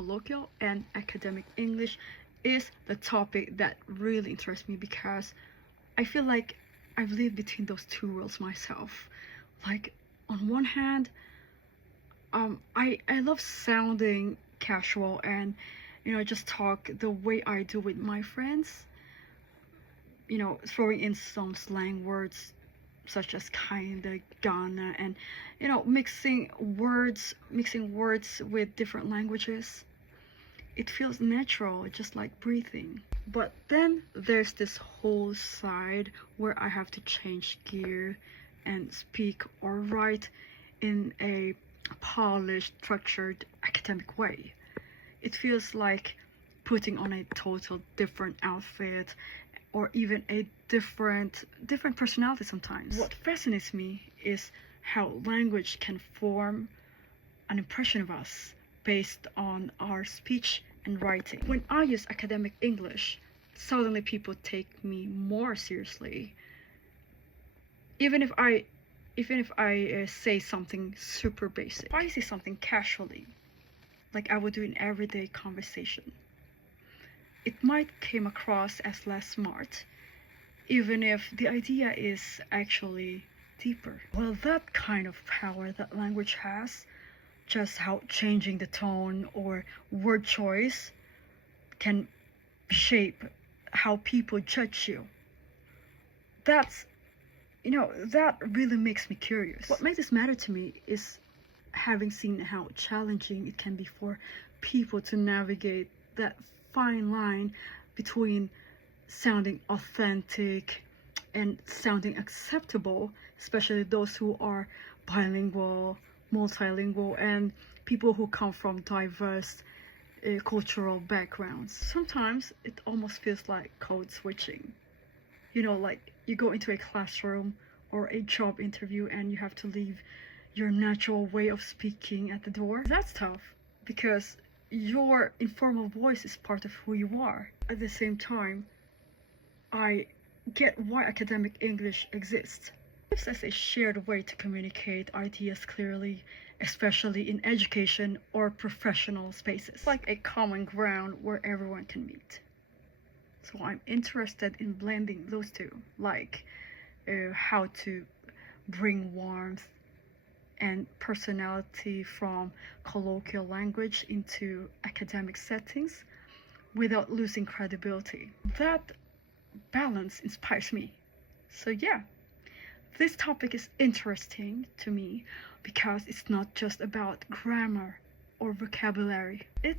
colloquial and academic English is the topic that really interests me because I feel like I've lived between those two worlds myself. Like, on one hand, I love sounding casual and just talk the way I do with my friends, throwing in some slang words such as kinda, gonna, and mixing words with different languages. It feels natural, just like breathing. But then there's this whole side where I have to change gear and speak or write in a polished, structured academic way. It feels like putting on a total different outfit or even a different personality sometimes. What fascinates me is how language can form an impression of us based on our speech and writing. When I use academic English, suddenly people take me more seriously. Even if I say something super basic. If I say something casually, like I would do in everyday conversation, it might come across as less smart, even if the idea is actually deeper. Well, that kind of power that language has, just how changing the tone or word choice can shape how people judge you. That really makes me curious. What makes this matter to me is having seen how challenging it can be for people to navigate that fine line between sounding authentic and sounding acceptable, especially those who are bilingual, multilingual, and people who come from diverse cultural backgrounds. Sometimes it almost feels like code switching. Like you go into a classroom or a job interview and you have to leave your natural way of speaking at the door. That's tough because your informal voice is part of who you are. At the same time, I get why academic English exists. It gives us a shared way to communicate ideas clearly, especially in education or professional spaces. It's like a common ground where everyone can meet. So I'm interested in blending those two, like how to bring warmth and personality from colloquial language into academic settings without losing credibility. That balance inspires me. So yeah, this topic is interesting to me because it's not just about grammar or vocabulary. It's